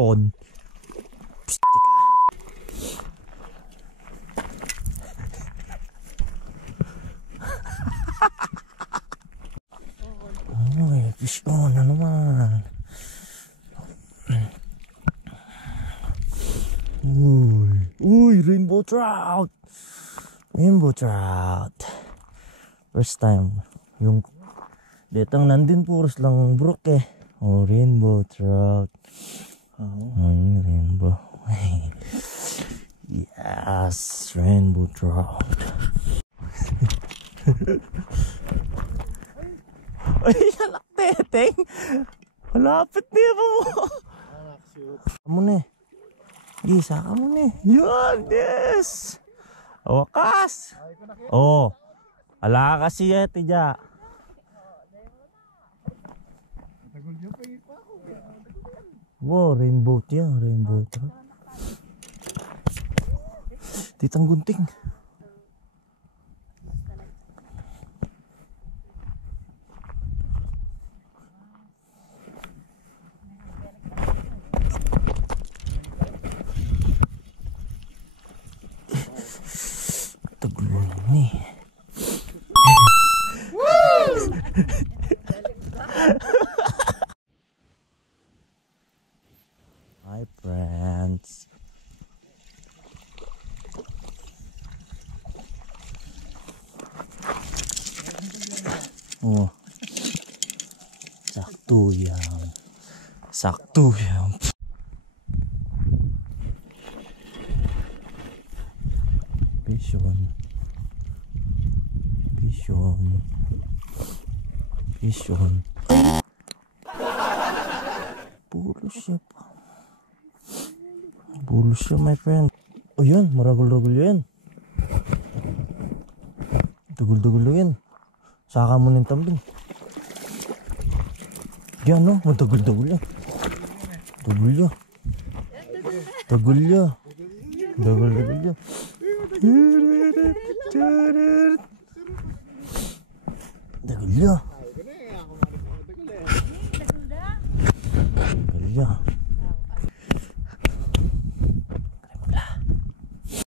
on. Psst, ay, fish on na naman. Uy, rainbow trout. Rainbow trout. First time. Yung detang nandun puros lang brook eh. Oh, rainbow trout. Ay, rainbow. Yes, rainbow trout. Ay, alak teteng. Malapit niya po. Kamu na eh. Isa ka mo na eh. Yun, yes. Wakas. Oh. Ala kasi eh, tidya. Wow, rainbow tiya, rainbow trout. Titang gunting. Tagulo ni. Hi friends. Oh. Sakto yan. Sakto yan. Vision. Vision. Vision. Puro siya pa. Puro siya my friend. Oh yan, maragol-ragol yan. Dugul-dugul yan. Saka mo ng tambing. Yan no, matagul-dugul yan. Dugul yan. Dugul yan. Dugul-dugul yan. Dugul yan.